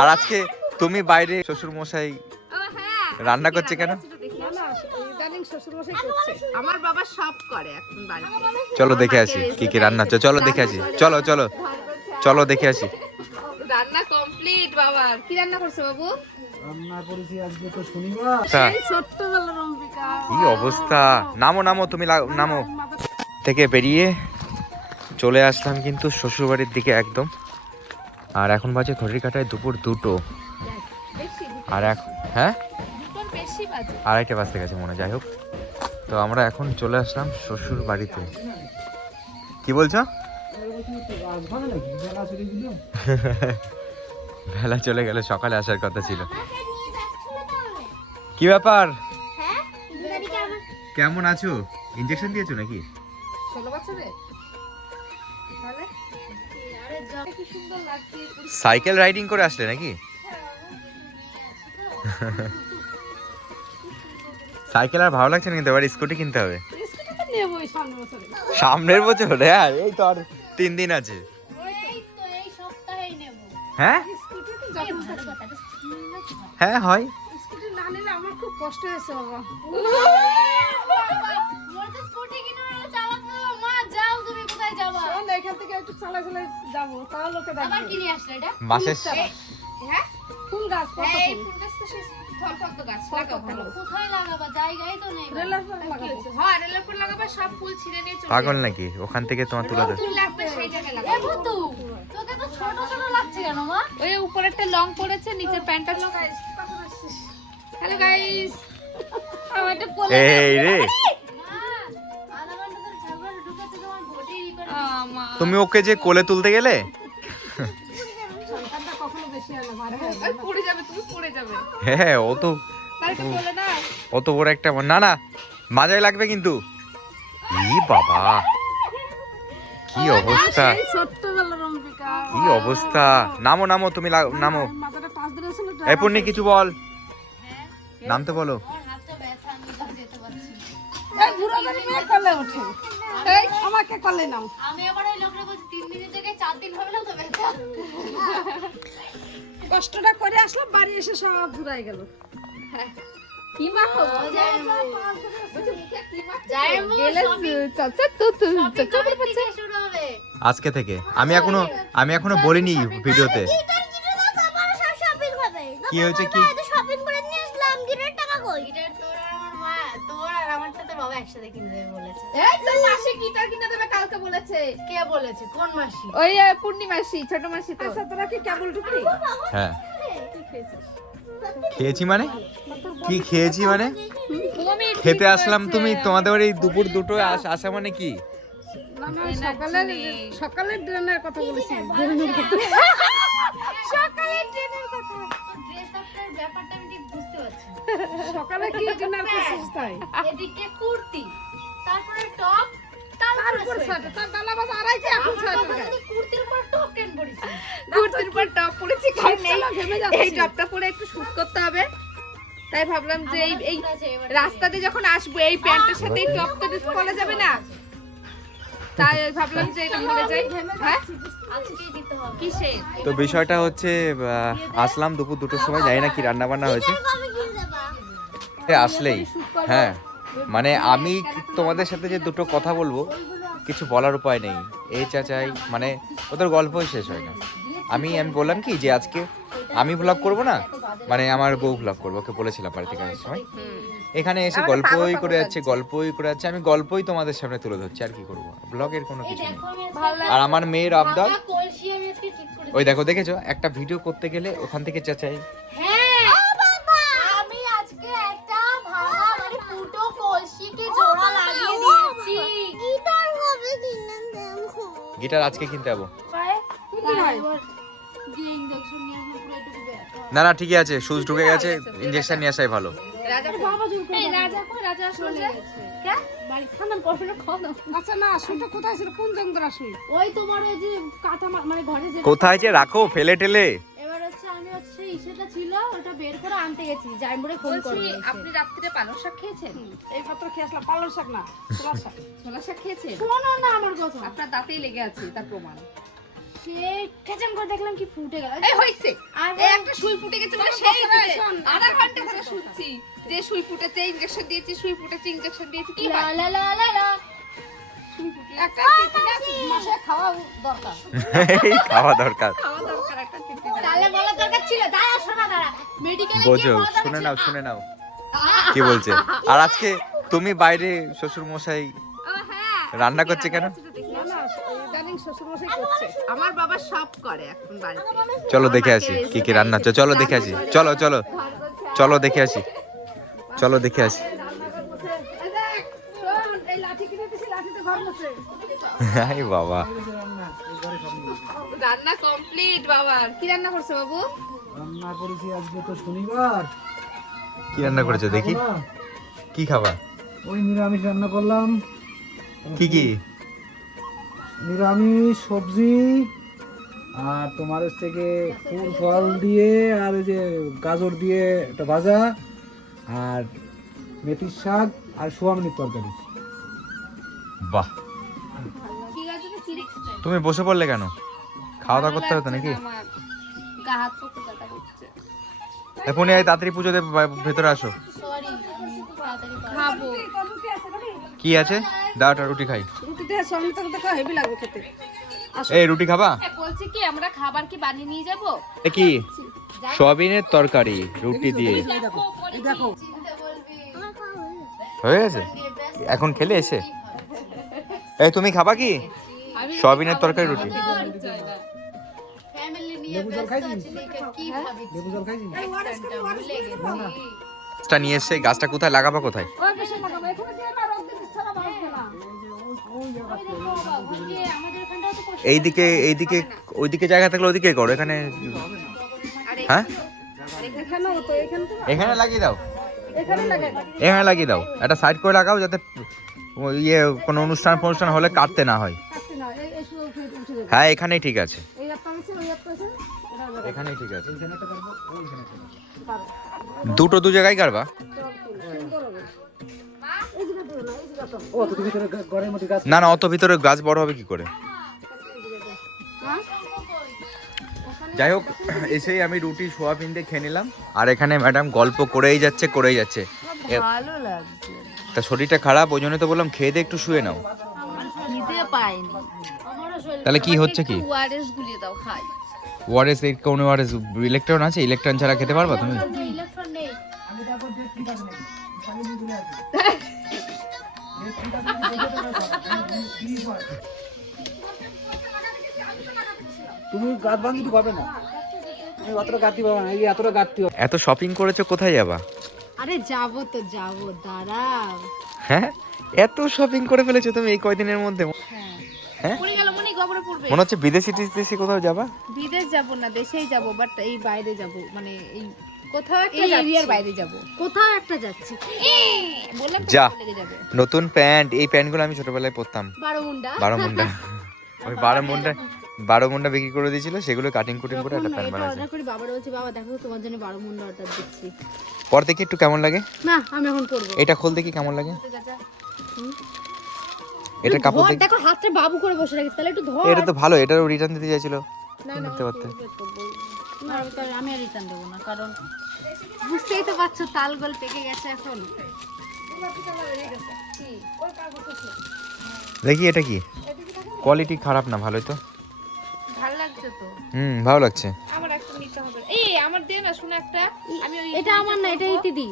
আর আজকে তুমি বাইরে শ্বশুর মশাই। রান্না করছে কেন? না না ইদানিং শ্বশুরমশাই করছে আমার বাবা সব করে এখন বাড়িতে। চলো দেখে আসি কি কি রান্না হচ্ছে। চলো দেখে আসি চলো চলো চলো দেখে আসি। রান্না কমপ্লিট বাবা। কি রান্না করছে বাবু? কি অবস্থা? নামো নামো তুমি নামো। থেকে বেরিয়ে চলে আসলাম কিন্তু শ্বশুরবাড়ির দিকে একদম। আর এখন বাজে ঘড়ির কাটায় দুপুর দুটো। আর এখন হ্যাঁ? বেশি বাজতে গেছে মনে হয়, যাই হোক। তো আমরা এখন চলে আসলাম শ্বশুর বাড়িতে। কি বলছো? আজ বেলা চলে দিল বেলা চলে গেলে সকালে আসার কথা ছিল। কি ব্যাপার? কেমন? আছো? ইঞ্জেকশন দিয়েছ নাকি? সাইকেল রাইডিং করে আসলে নাকি? সাইকেল আর ভালো লাগছে না কিন্তু, এবার স্কুটি কিনতে হবে। সামনের বছরে হ্যাঁ এই তো আর তিন দিন আছে। হ্যাঁ? হ্যাঁ হয়। স্কুটি না নিলে আমার খুব কষ্ট হয়েছে, বাবা। এখান থেকে একটু চালা চালা যাব তাও লোকে দেখবে। মাসের হ্যাঁ? ফুল গাছ কত এই ফুল? ফুল গাছ তো সেই ফলপদ্ম গাছ লাগাও ভালো রেলার ফুল কি লাগাবো? হ্যাঁ রেলের ফুল লাগাবে সব ফুল ছিঁড়ে নিয়ে চলে পাগল নাকি? ওখান থেকে তোমার তুলে দেবে ফুল লাগবে সেই জায়গায় লাগাবো। ওই উপরেরটা লং পড়েছে নিচের প্যান্টটা লং হ্যালো গাইস আমারটা কোলে এই রে। তুমি ওকে যে কোলে তুলতে গেলে? হয় না ভারে হয় না। ওই পড়ে যাবে তুমি পড়ে যাবে। হ্যাঁ ও তো তাহলে তো কোলে অত বড় একটা না না মাজায় লাগবে কিন্তু। ই বাবা কি অবস্থা? এই কি অবস্থা? নামো নামো তুমি লা- নামো। এই পূর্ণি কিছু বল। নামতে বলো। আমাকে কলে নাও আমি আবার ওই লোকরা বলছি তিন দিনের জায়গায় চার দিন হবে না তো কষ্টটা করে আসলাম বাড়ি এসে সব ঘুরাই গেল আজকে থেকে আমি এখনও আমি এখনও বলিনি ভিডিওতে কি হয়েছে কি একসাথে কিনে দেবে বলেছে। এই তোর মাসি গিটার কিনে দেবে কালকে বলেছে। কে বলেছে? কোন মাসি? ওই আহ, পূর্ণিমাসি ছোট মাসি তো। আচ্ছা তোরা কি কেবল টুকরি হ্যাঁ। খেয়েছি মানে? কি খেয়েছি মানে? খেতে আসলাম তুমি তোমাদের বাড়ি দুপুর দুটো আসা মানে কি? সকালের সকালের কথা বলেছি। সকালের সকালে কি ডিনার করছিস তাই? এদিকে কুর্তি তারপরে টপ তারপর সাথে তার আড়াইটে এখন যদি কুর্তির উপর টপ কেন পড়েছিস কুর্তির পর টপ কারণ এই এই টপটা পরে একটু শুট করতে হবে। তাই ভাবলাম যে এই এই রাস্তাতে যখন আসব এই প্যান্টের সাথে এই টপটা পরা যাবে না? তাই ভাবলাম যে এটা পরে যাই। হ্যাঁ? তো বিষয়টা হচ্ছে আসলাম দুপুর দুটোর সময় জানি না কি রান্না বান্না হয়েছে এ আসলেই। হ্যাঁ মানে আমি তোমাদের সাথে যে দুটো কথা বলব কিছু বলার উপায় নেই। এই চাচাই মানে ওদের গল্পই শেষ হয় না। আমি আমি বললাম কি যে আজকে আমি ভ্লগ করব না মানে আমার বউ ভ্লগ করব ওকে বলেছিলাম বাড়ি থেকে সময়। এখানে এসে গল্পই করে যাচ্ছে গল্পই করে যাচ্ছে। আমি গল্পই তোমাদের সামনে তুলে ধরছি আর কি করব? ব্লগের কোনো কিছু নেই। আর আমার মেয়ের আবদার? ওই দেখো দেখেছ? একটা ভিডিও করতে গেলে ওখান থেকে চেঁচাই। হ্যাঁ। আমি আজকে একটা ভাঙা মানে গিটার আজকে কিনতে যাব। না না ঠিকই আছে সুচ ঢুকে গেছে ইঞ্জেকশন নিয়ে আসাই ভালো। এই রাজা কই? রাজা আসলো কে? বাড়ি সামনে কষ্ট খাওয়া আচ্ছা না শুটা কোথায় ছিল? কোন জঙ্গরা শুই ওই তোমার ওই যে কাঁথা মানে ঘরে যে কোথায় যে রাখো ফেলে টেলে। এবার হচ্ছে আমি হচ্ছে ইসেটা ছিল ওটা বের করে আনতে গেছি জাইমুরে ফোন করে আপনি রাত্রিরে পালং শাক খেয়েছেন? এই পাত্র খেয়ে আসলাম পালন শাক না ছোলা শাক। ছোলা শাক খেয়েছেন? শোনো না আমার কথা। আপনার দাঁতেই লেগে আছে তার প্রমাণ। সেই খেচাম করে দেখলাম কি ফুটে গেল। এই হইছে। আর এই একটা সুই ফুটে গেছে মানে সেই আধা ঘণ্টা ধরে শুনছি যে সুই ফুটেছে ইনজেকশন দিয়েছি সুই ফুটেছে ইনজেকশন দিয়েছি কি লা লা লা লা লা। একটা মাসে! খাওয়া দরকার। খাওয়া দরকার। খাওয়া দরকার একটা তাহলে বলা দরকার ছিল দাঁড়া শোনা দাঁড়া। মেডিকেলে বোঝো শুনে নাও শুনে নাও। কি বলছে? আর আজকে তুমি বাইরে শ্বশুর মশাই হ্যাঁ। রান্না করছে কেন? শ্বশুরমশাই করছে। আমার বাবা সব করে এখন বাড়িতে। চলো দেখে আসি কি কি রান্না হচ্ছে। চলো দেখে আসি। চলো চলো। চলো দেখে আসি। চলো দেখে আসি। এই বাবা। রান্না কমপ্লিট বাবার কি রান্না করছে বাবু? রান্না করেছি আজকে তো শনিবার। কি রান্না করেছ দেখি? কি খাবা ওই নিরামিষ রান্না করলাম। কি কি? নিরামিষ সবজি আর তোমার হচ্ছে গিয়ে ফুল ফল দিয়ে আর ওই যে গাজর দিয়ে একটা ভাজা আর মেথির শাক আর সোয়াবিনের তরকারি। বাহ। তুমি বসে পড়লে কেন? খাওয়া দাওয়া করতে নাকি হাত পা ফুটাটা এখন এই তাড়াতাড়ি পুজোতে বা- ভেতরে আসো। সরি তাড়াতাড়ি কর। খাব রুটি আছে খাবি কি আছে? দাওটা রুটি খাই। রুটি দিয়ে সঙ্গে তো হেভি লাগবে খেতে। এই রুটি খাবা? হ্যাঁ, বলছি কি আমরা খাবার কি বানিয়ে নিয়ে যাব? এ কি? সয়াবিনের তরকারি রুটি দিয়ে। দেখো হয়ে গেছে? এখন খেলে এসে? এই তুমি খাবা কি? সয়াবিনের তরকারি রুটি। গাছটা নিয়ে এসে গাছটা কোথায় লাগাবা কোথায়? এইদিকে এইদিকে, ওইদিকে জায়গা থাকলে ওইদিকে করো, এখানে হ্যাঁ? এখানে লাগিয়ে দাও। এখানে লাগিয়ে দাও। একটা সাইড করে লাগাও যাতে ইয়ে কোনো অনুষ্ঠান ফনুষ্ঠান হলে কাটতে না হয়। হ্যাঁ এখানেই ঠিক আছে। এখানেই ঠিক আছে। দুটো দু জায়গায় কাটবা। না ভিতরে ঘরের মধ্যে গাছ না না অত ভিতরে গাছ বড় হবে কি করে? হ্যাঁ? যাই হোক এসেই আমি রুটি সোয়াবিন দিয়ে খেয়ে নিলাম। আর এখানে ম্যাডাম গল্প করেই যাচ্ছে করেই যাচ্ছে। ভালো লাগছে। তা শরীরটা খারাপ ওই জন্য তো বললাম খেয়ে দিয়ে একটু শুয়ে নাও। পাইনি তাহলে কি হচ্ছে কি? ওয়ারেস গুলিয়ে দাও খাই। ওয়ারেস এর কোনো ওয়ারেস ইলেকট্রন আছে? ইলেকট্রন ছাড়া খেতে পারবা তুমি? ইলেকট্রন নেই। আমি তারপর ঠিক আছে। তুমি গাছ ভাঙি পাবে না। আমি অতটা গাঁতি পাবো না এই এতটা গাঁতি হবে। এত শপিং করেছ কোথায় যাবা? আরে যাব তো যাব দাঁড়াও। হ্যাঁ? এত শপিং করে ফেলেছো তুমি এই কয়দিনের মধ্যে। হ্যাঁ। পড়ে গেল মনি গোবরে পড়বে। মনে হচ্ছে বিদেশি টিদেশি কোথাও যাবা? বিদেশ যাব না দেশেই যাব বাট এই বাইরে যাব মানে এই কোথাও একটা এই এরিয়ার বাইরে যাব। কোথাও একটা যাচ্ছি। বললাম যা। নতুন প্যান্ট এই প্যান্টগুলো আমি ছোটবেলায় পরতাম। বারো মুন্ডা ওই বারো মুন্ডা বারো মুন্ডা বিক্রি করে দিয়েছিল সেগুলো কাটিং কুটিং করে একটা প্যান্ট এটা বানাইছে। অর্ডার করি বাবার বলছি বাবা দেখো তোমার জন্য বারো মুন্ডা অর্ডার দিচ্ছি। পর দেখি একটু কেমন লাগে? না আমি এখন করব। এটা খোল দেখি কেমন লাগে? এটা কাপড় দেখো হাতটা বাবু করে বসে রাখিস তাহলে একটু ধর। এটা তো ভালো এটারও রিটার্ন দিতে চাইছিল। না না নিতে পারতে। না, আমি তো- আমি রিটার্ন দেবো না কারণ বুঝতেই তো পারছ তাল গোল পেকে গেছে এখন। দেখি এটা কি? কোয়ালিটি খারাপ না ভালোই তো। ভালো লাগছে তো। হুম ভালো লাগছে। আমার একটা নিতে হবে। এই আমার দে না শুনে একটা। আমি ওই এটা আমার না এটা ইতি দি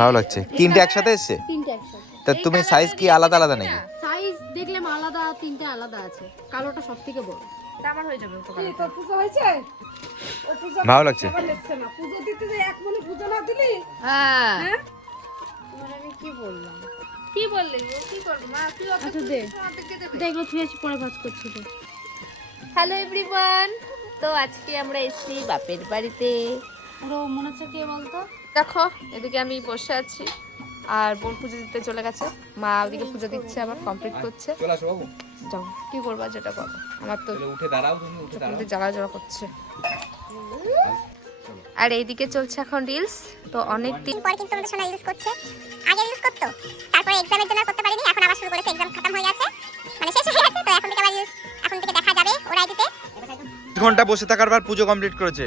ভালো লাগছে। তিনটে একসাথে এসছে? তিনটে একসাথে। তা তুমি সাইজ কি আলাদা আলাদা নাকি? সাইজ দেখলাম আলাদা তিনটে আলাদা আছে। কালোটা সব থেকে বড়। তা আমার হয়ে যাবে কি তোর পুজো হয়েছে? ও পুজো ভালো লাগছে। আবার এসছে না। পুজো দিতে যে এক মনে পুজো না দিলি? হ্যাঁ। তোমার আমি কি বললাম? কি বললি? ও কি করব? মা তুই ওকে দে। দেখল তুই এসে পরে কাজ করছিস হ্যালো এভরিওয়ান। তো আজকে আমরা এসেছি বাপের বাড়িতে। পুরো মনে হচ্ছে কে বলতো? দেখো এদিকে আমি বসে আছি। আর বোন পুজো দিতে চলে গেছে। মা ওদিকে পুজো দিচ্ছে আবার কমপ্লিট করছে। যাও কি করবা যেটা করো আমার তো উঠে দাঁড়াও তুমি উঠে জ্বালা জ্বালা করছে। আর এইদিকে চলছে এখন রিলস তো অনেক দিন পরে কিন্তু আমাদের সোনা ইউজ করছে। আগে ইউজ করতো তারপরে এক্সামের জন্য করতে পারিনি এখন আবার শুরু করেছে এক্সাম খতম হয়ে গেছে। মানে শেষ হয়ে গেছে তো এখন থেকে আবার ইউজ এখন থেকে দেখা যাবে ওর আইডিতে। ঘণ্টা বসে থাকার পর পুজো কমপ্লিট করেছে।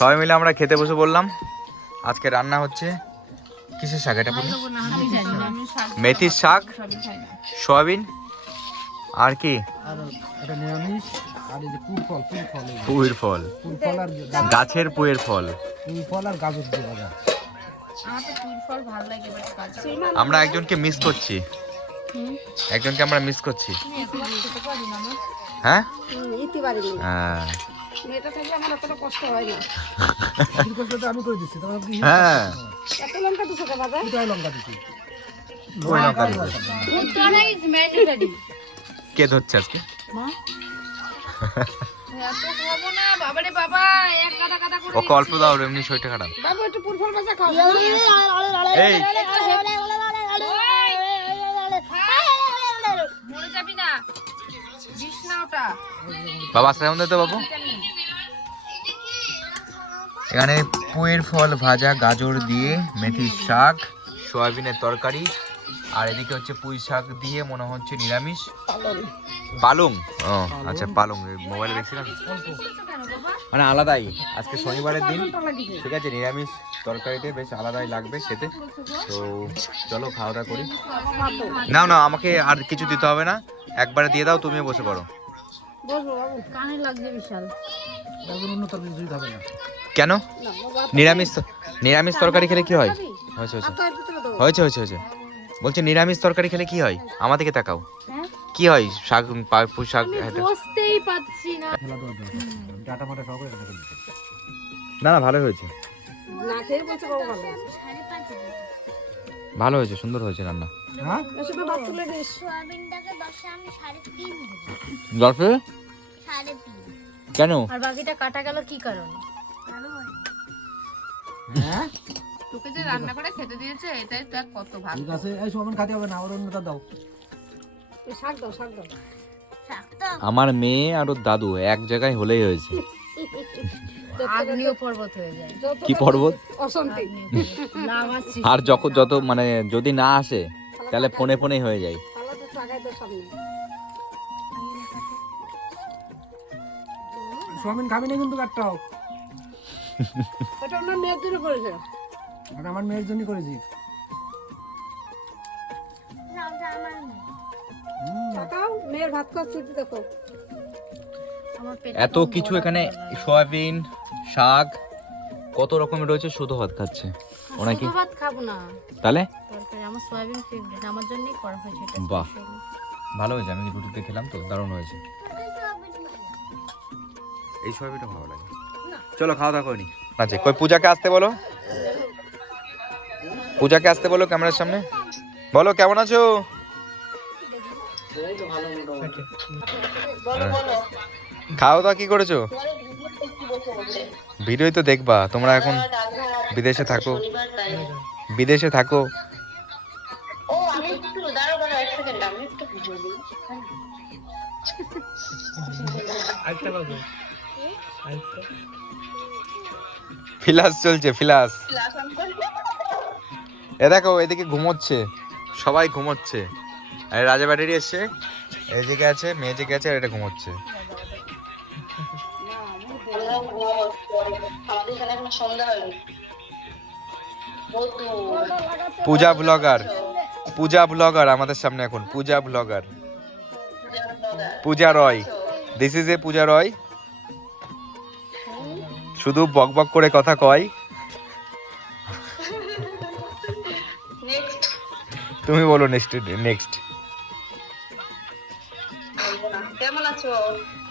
সবাই মিলে আমরা খেতে বসে বললাম আজকে রান্না হচ্ছে কিসের শাক এটা মেথির শাক সয়াবিন আর কি। পুয়ের ফল। গাছের পুয়ের ফল। আমরা একজনকে মিস করছি। একজনকে আমরা মিস করছি। হ্যাঁ? হ্যাঁ। এটা থাকলে আমার অতটা কষ্ট হয় না ঠিক আমি করে দিচ্ছি তোমার কি হ্যাঁ এত লঙ্কা লঙ্কা ওই লঙ্কা। ইজ ম্যান্ডেটরি ধরছে আজকে বাবা এক গাদা গাদা করে ওকে অল্প দাও এমনি শরীরটা খারাপ বাবু একটু ভাজা খাও এই তো বাবু এখানে পুয়ের ফল ভাজা গাজর দিয়ে মেথির শাক সয়াবিনের তরকারি আর এদিকে হচ্ছে পুঁই শাক দিয়ে মনে হচ্ছে নিরামিষ। পালং। ও আচ্ছা পালং মোবাইলে দেখছিলাম। মানে আলাদাই আজকে শনিবারের দিন। ঠিক আছে নিরামিষ তরকারিতে বেশ আলাদাই লাগবে খেতে। তো চলো খাওয়া দাওয়া করি। না না আমাকে আর কিছু দিতে হবে না। একবারে দিয়ে দাও তুমিও বসে পড়ো। বসবো কানে লাগছে বিশাল। অন্য তরকারি কিছুই খাবে না। কেন? নিরামিষ তো- নিরামিষ তরকারি খেলে কি হয়? হয়েছে হয়েছে। হয়েছে হয়েছে হয়েছে। বলছে নিরামিষ তরকারি খেলে কি হয়? আমার দিকে তাকাও। হ্যাঁ? কি হয়? শাক পা- শাক পাচ্ছি না। না না ভালো হয়েছে। ভালো হয়েছে সুন্দর হয়েছে রান্না। হ্যাঁ? কেন? আর বাকিটা কাটা গেল কি কারণে? হ্যাঁ? তোকে যে রান্না করে খেতে দিয়েছে এটাই তার কত ভালো ঠিক আছে এই সমান খাতে হবে না ওর অন্যটা দাও। শাক দাও শাক দাও। আমার মেয়ে আর ওর দাদু এক জায়গায় হলেই হয়েছে। আগ্নেয় পর্বত হয়ে যায়। কি পর্বত? আর যখন যত মানে যদি না আসে তাহলে ফোনে ফোনেই হয়ে যায়। তাহলে তো টাকাই তো সামনে সোয়াবিন খাবি না কিন্তু কাটটাও ওটা ওনার মেয়ের জন্য করেছে। আমার মেয়ের জন্য করেছি। আমার মেয়ের ভাত দেখো। এত কিছু এখানে সয়াবিন শাক কত রকমের রয়েছে শুধু ভাত খাচ্ছে। ও নাকি? ভাত খাব না। তাহলে? আমার সোয়াবিন ফেভারিট আমার জন্যই করা হয়েছে এটা বাহ। ভালো হয়েছে আমি রুটিতে খেলাম তো দারুণ হয়েছে। এই সয়াবিনটা ভালো লাগে। চলো খাওয়া দাওয়া করিনি আচ্ছা কই পূজাকে আসতে বলো? পূজাকে আসতে বলো ক্যামেরার সামনে। বলো কেমন আছো? খাওয়া দাওয়া কি করেছ? ভিডিওই তো দেখবা তোমরা এখন বিদেশে থাকো। বিদেশে থাকো। ও ফিলাস চলছে ফিলাস এ দেখো এদিকে ঘুমোচ্ছে সবাই ঘুমোচ্ছে আর রাজা ব্যাটারি এসছে এদিকে আছে মেয়েদিকে আছে আর এটা ঘুমোচ্ছে পূজা ব্লগার পূজা ব্লগার আমাদের সামনে এখন Puja blogger Puja Roy this is a Puja Roy শুধু বক বক করে কথা কয়। তুমি বলো নেক্সট নেক্সট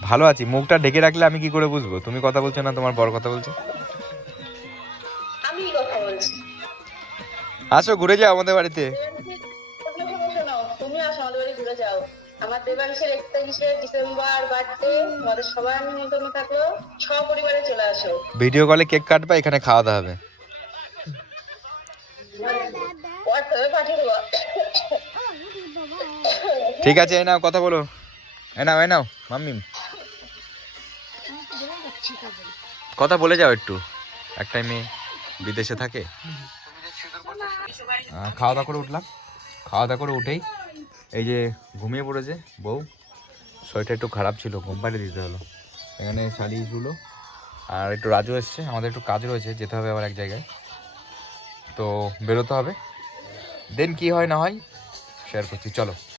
ভালো আছি। মুখটা ঢেকে রাখলে আমি কি করে বুঝব? তুমি কথা বলছো না তোমার বড় কথা বলছে। আসো ঘুরে যাও আমাদের বাড়িতে। আমার দেবাংশের একত্রিশে ডিসেম্বর বার্থডে আমাদের সবার নিমন্ত্রণ থাকল। সপরিবারে চলে আসো। ভিডিও কলে কেক কাটবা এখানে খাওয়া দাওয়া হবে ঠিক আছে এই নাও কথা বলো। এ নাও এ নাও মাম্মি। কথা বলে যাও একটু। একটাই মেয়ে বিদেশে থাকে। খাওয়া দাওয়া করে উঠলাম। খাওয়া দাওয়া করে উঠেই এই যে ঘুমিয়ে পড়েছে বউ। শরীরটা একটু খারাপ ছিল, ঘুম পাড়িয়ে দিতে হলো। এখানে শাড়ি শুলো আর একটু রাজু এসছে। আমাদের একটু কাজ রয়েছে, যেতে হবে আবার এক জায়গায়। তো বেরোতে হবে। দেন কি হয় না হয় শেয়ার করছি। চলো।